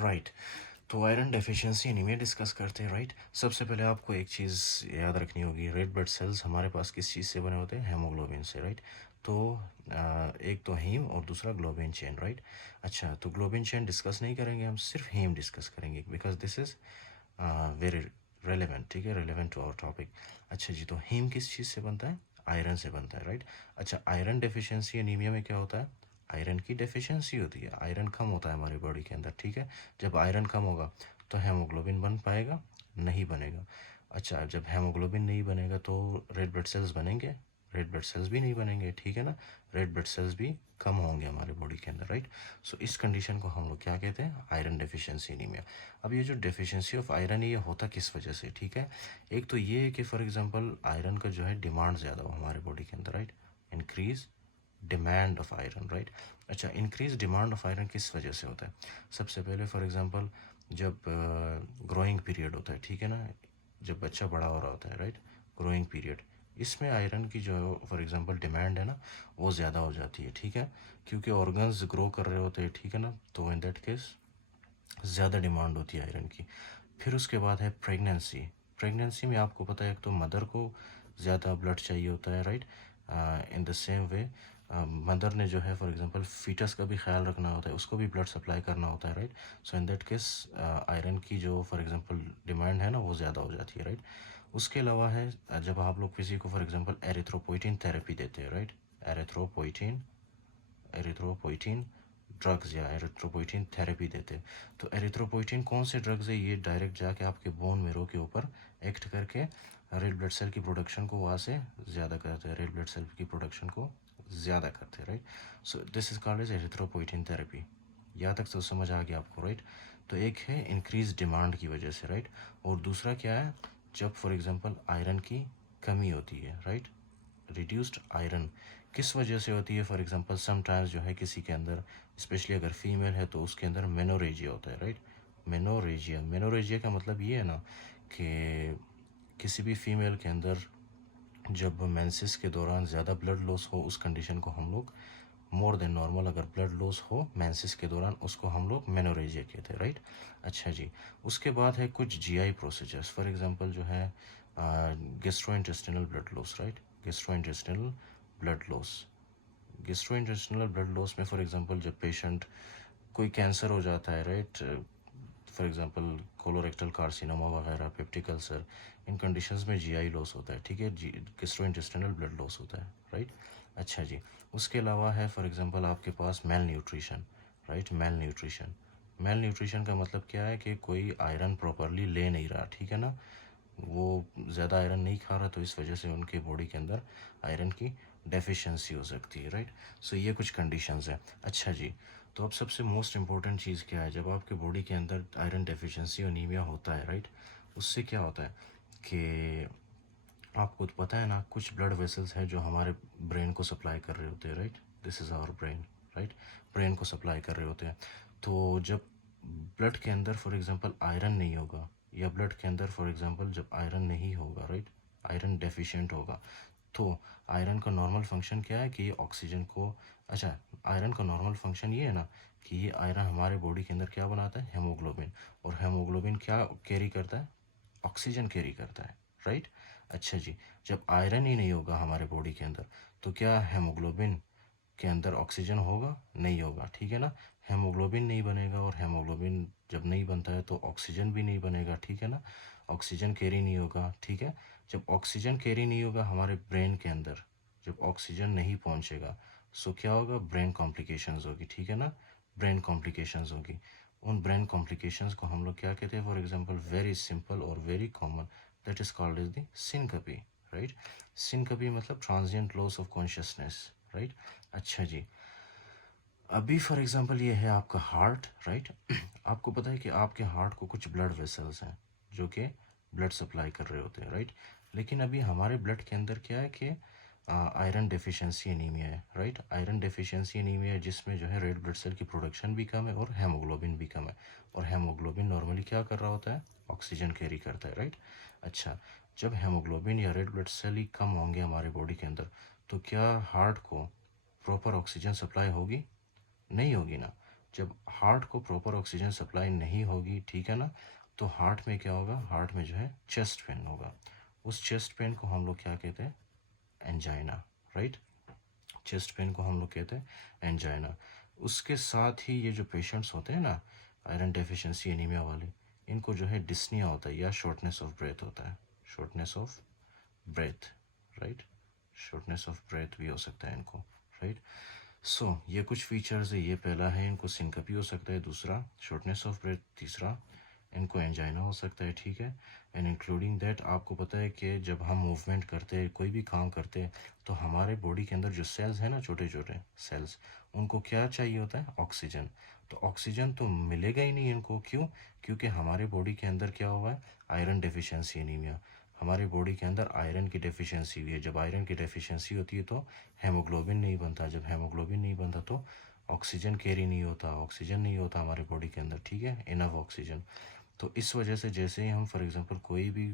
Right. तो iron deficiency anaemia discuss करते हैं। राइट, सबसे पहले आपको एक चीज़ याद रखनी होगी, रेड ब्लड सेल्स हमारे पास किस चीज़ से बने होते हैं? हेमोग्लोबिन से। राइट, तो एक तो हीम और दूसरा ग्लोबिन चेन। राइट, अच्छा, तो ग्लोबिन चेन डिस्कस नहीं करेंगे, हम सिर्फ हीम डिस्कस करेंगे because this is very relevant. ठीक है, रेलेवेंट टू आवर टॉपिक। अच्छा जी, तो हीम किस चीज़ से बनता है? आयरन से बनता है। राइट, अच्छा, आयरन डेफिशिएंसी एनीमिया में क्या होता है? आयरन की डेफिशिएंसी होती है, आयरन कम होता है हमारी बॉडी के अंदर। ठीक है, जब आयरन कम होगा तो हेमोग्लोबिन बन पाएगा? नहीं बनेगा। अच्छा, जब हेमोग्लोबिन नहीं बनेगा तो रेड ब्लड सेल्स बनेंगे? रेड ब्लड सेल्स भी नहीं बनेंगे। ठीक है ना, रेड ब्लड सेल्स भी कम होंगे हमारे बॉडी के अंदर। राइट, सो इस कंडीशन को हम लोग क्या कहते हैं? Iron deficiency anaemia. अब ये जो डेफिशिएंसी ऑफ आयरन है ये होता किस वजह से? ठीक है, एक तो ये है कि फॉर एग्जांपल आयरन का जो है डिमांड ज़्यादा हो हमारे बॉडी के अंदर। Right, increase demand of iron. Right, अच्छा, इंक्रीज डिमांड ऑफ आयरन किस वजह से होता है? सबसे पहले फॉर एग्जांपल जब ग्रोइंग पीरियड होता है, ठीक है ना, जब बच्चा बड़ा हो रहा होता है। राइट, ग्रोइंग पीरियड, इसमें आयरन की जो फॉर एग्जांपल डिमांड है ना वो ज़्यादा हो जाती है। ठीक है, क्योंकि ऑर्गन्स ग्रो कर रहे होते हैं। ठीक है ना, तो इन दैट केस ज़्यादा डिमांड होती है आयरन की। फिर उसके बाद है प्रेगनेंसी। प्रेगनेंसी में आपको पता है एक तो मदर को ज़्यादा ब्लड चाहिए होता है। Right, in the same way mother ने जो है फॉर एग्जांपल फीटस का भी ख्याल रखना होता है, उसको भी ब्लड सप्लाई करना होता है। Right, so in that case iron की जो फॉर एग्जांपल डिमांड है ना वो ज़्यादा हो जाती है। राइट, उसके अलावा है जब आप लोग किसी को फॉर एग्जांपल एरिथ्रोपोइटिन थेरेपी देते हैं। राइट, एरिथ्रोपोइटिन एरिथ्रोपोइटिन ड्रग्स या एरिथ्रोपोइटिन थेरेपी देते हैं, तो एरिथ्रोपोइटिन कौन से ड्रग्स है? ये डायरेक्ट जाके आपके बोन मेरो के ऊपर एक्ट करके रेड ब्लड सेल की प्रोडक्शन को वहाँ से ज़्यादा करते हैं, रेड ब्लड सेल की प्रोडक्शन को ज़्यादा करते हैं। Right, so this is called as erythropoietin therapy. यहाँ तक तो समझ आ गया आपको? राइट, तो एक है इंक्रीज डिमांड की वजह से। राइट, और दूसरा क्या है? जब फॉर एग्जांपल आयरन की कमी होती है। राइट, रिड्यूस्ड आयरन किस वजह से होती है? फॉर एग्जांपल समटाइम्स जो है किसी के अंदर, स्पेशली अगर फीमेल है तो उसके अंदर मेनोरेजिया होता है। राइट, मेनोरेजिया, मेनोरेजिया का मतलब ये है ना कि किसी भी फीमेल के अंदर जब मेंसेस के दौरान ज़्यादा ब्लड लॉस हो, उस कंडीशन को हम लोग मोर देन नॉर्मल अगर ब्लड लॉस हो मेंसेस के दौरान, उसको हम लोग मेनोरेजिया कहते हैं। राइट, अच्छा जी, उसके बाद है कुछ जीआई प्रोसीजर्स, फॉर एग्जांपल जो है gastrointestinal blood loss. Right, gastrointestinal blood loss, gastrointestinal blood loss में फॉर एग्जांपल जब पेशेंट कोई कैंसर हो जाता है। Right, for example colorectal carcinoma वगैरह, पेप्टिक अल्सर, इन कंडीशंस में जीआई लॉस होता है। ठीक है जी, गेस्ट्रोइंटेस्टिनल ब्लड लॉस होता है। राइट, अच्छा जी, उसके अलावा है फॉर एग्जांपल आपके पास malnutrition. Right, malnutrition, malnutrition का मतलब क्या है कि कोई आयरन प्रॉपरली ले नहीं रहा। ठीक है ना, वो ज़्यादा आयरन नहीं खा रहा, तो इस वजह से उनके बॉडी के अंदर आयरन की डेफिशिएंसी हो सकती है। राइट, सो ये कुछ कंडीशंस हैं। अच्छा जी, तो अब सबसे मोस्ट इम्पोर्टेंट चीज़ क्या है? जब आपके बॉडी के अंदर आयरन डेफिशिएंसी अनीमिया होता है, राइट, उससे क्या होता है कि आपको तो पता है ना, कुछ ब्लड वेसल्स हैं जो हमारे ब्रेन को सप्लाई कर रहे होते हैं। Right, this is our brain. Right, brain को सप्लाई कर रहे होते हैं। तो जब ब्लड के अंदर फॉर एग्जांपल आयरन नहीं होगा, या ब्लड के अंदर फॉर एग्जांपल जब आयरन नहीं होगा, राइट, आयरन डेफिशिएंट होगा, तो आयरन का नॉर्मल फंक्शन क्या है कि ये ऑक्सीजन को, अच्छा, आयरन का नॉर्मल फंक्शन ये है ना कि ये आयरन हमारे बॉडी के अंदर क्या बनाता है? हेमोग्लोबिन। और हेमोग्लोबिन क्या कैरी करता है? ऑक्सीजन कैरी करता है। राइट, अच्छा जी, जब आयरन ही नहीं होगा हमारे बॉडी के अंदर तो क्या हेमोग्लोबिन के अंदर ऑक्सीजन होगा? नहीं होगा। ठीक है ना, हेमोग्लोबिन नहीं बनेगा, और हेमोग्लोबिन जब नहीं बनता है तो ऑक्सीजन भी नहीं बनेगा। ठीक है ना, ऑक्सीजन कैरी नहीं होगा। ठीक है, जब ऑक्सीजन कैरी नहीं होगा हमारे ब्रेन के अंदर, जब ऑक्सीजन नहीं पहुंचेगा, सो क्या होगा? ब्रेन कॉम्प्लिकेशंस होगी। ठीक है ना, ब्रेन कॉम्प्लिकेशंस होगी। उन ब्रेन कॉम्प्लिकेशंस को हम लोग क्या कहते हैं? फॉर एग्जांपल वेरी सिंपल और very common, that is called as the syncope. Right, syncope मतलब transient loss of consciousness. Right, अच्छा जी, अभी फॉर एग्जांपल ये है आपका हार्ट। राइट, आपको पता है कि आपके हार्ट को कुछ ब्लड वेसल्स हैं जो कि ब्लड सप्लाई कर रहे होते हैं। राइट, लेकिन अभी हमारे ब्लड के अंदर क्या है कि आयरन डेफिशिएंसी एनीमिया है। राइट, आयरन डेफिशिएंसी एनीमिया है जिसमें जो है रेड ब्लड सेल की प्रोडक्शन भी कम है और हेमोग्लोबिन भी कम है। और हेमोग्लोबिन नॉर्मली क्या कर रहा होता है? ऑक्सीजन कैरी करता है। राइट, अच्छा, जब हेमोग्लोबिन या रेड ब्लड सेल ही कम होंगे हमारे बॉडी के अंदर, तो क्या हार्ट को प्रॉपर ऑक्सीजन सप्लाई होगी? नहीं होगी ना। जब हार्ट को प्रॉपर ऑक्सीजन सप्लाई नहीं होगी, ठीक है ना, तो हार्ट में क्या होगा, हार्ट में जो है चेस्ट पेन होगा। उस चेस्ट पेन को हम लोग क्या कहते हैं, एंजाइना, राइट। चेस्ट पेन को हम लोग कहते हैं एंजाइना। उसके साथ ही ये जो पेशेंट्स होते हैं ना आयरन डेफिशिएंसी एनीमिया वाले, इनको जो है डिस्निया होता है या शॉर्टनेस ऑफ ब्रेथ होता है, shortness of breath, right. Shortness of breath भी हो सकता है इनको, राइट। सो ये कुछ फीचर्स है, ये पहला है, इनको सिंकपी हो सकता है, दूसरा शॉर्टनेस ऑफ ब्रेथ, तीसरा इनको एंजाइना हो सकता है, ठीक है। एंड इंक्लूडिंग दैट आपको पता है कि जब हम मूवमेंट करते हैं, कोई भी काम करते हैं, तो हमारे बॉडी के अंदर जो सेल्स हैं ना, छोटे छोटे सेल्स, उनको क्या चाहिए होता है, ऑक्सीजन। तो ऑक्सीजन तो मिलेगा ही नहीं इनको, क्यों, क्योंकि हमारे बॉडी के अंदर क्या हुआ है, आयरन डेफिशिएंसी एनीमिया। हमारे बॉडी के अंदर आयरन की डेफिशिएंसी हुई है। जब आयरन की डेफिशिएंसी होती है तो हेमोग्लोबिन नहीं बनता। जब हेमोग्लोबिन नहीं बनता तो ऑक्सीजन कैरी नहीं होता, ऑक्सीजन नहीं होता हमारे बॉडी के अंदर, ठीक है, इनफ ऑक्सीजन। तो इस वजह से जैसे ही हम फॉर एग्जांपल कोई भी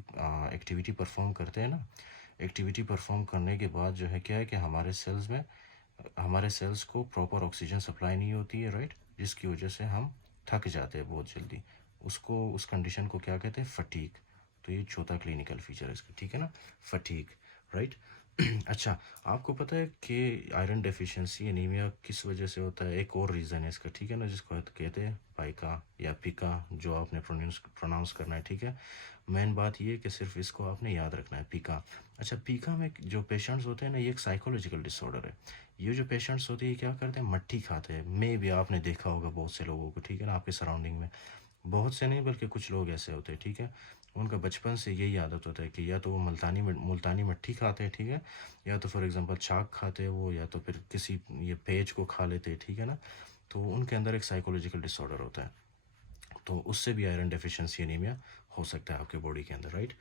एक्टिविटी परफॉर्म करते हैं ना, एक्टिविटी परफॉर्म करने के बाद जो है क्या है कि हमारे सेल्स में, हमारे सेल्स को प्रॉपर ऑक्सीजन सप्लाई नहीं होती है, राइट, जिसकी वजह से हम थक जाते हैं बहुत जल्दी। उसको, उस कंडीशन को क्या कहते हैं, फटीग। तो ये चौथा क्लिनिकल फीचर है इसका, ठीक है ना, फटीग, राइट। अच्छा, आपको पता है कि आयरन डेफिशिएंसी एनीमिया किस वजह से होता है, एक और रीज़न है इसका, ठीक है ना, जिसको कहते हैं पाइका या पिका, जो आपने प्रोनाउंस करना है, ठीक है। मेन बात ये है कि सिर्फ इसको आपने याद रखना है, पीका। अच्छा, पीका में जो पेशेंट्स होते हैं ना, ये एक साइकोलॉजिकल डिसऑर्डर है। ये जो पेशेंट्स होते हैं ये क्या करते हैं, मट्ठी खाते हैं। मे भी आपने देखा होगा बहुत से लोगों को, ठीक है ना, आपके सराउंडिंग में, बहुत से नहीं बल्कि कुछ लोग ऐसे होते हैं, ठीक है। उनका बचपन से यही आदत होता है कि या तो वो मुल्तानी मट्ठी खाते हैं, ठीक है, या तो फॉर एग्जांपल चाक खाते हैं वो, या तो फिर किसी ये पेज को खा लेते हैं, ठीक है ना। तो उनके अंदर एक साइकोलॉजिकल डिसऑर्डर होता है, तो उससे भी आयरन डेफिशिएंसी एनीमिया हो सकता है आपके बॉडी के अंदर, राइट।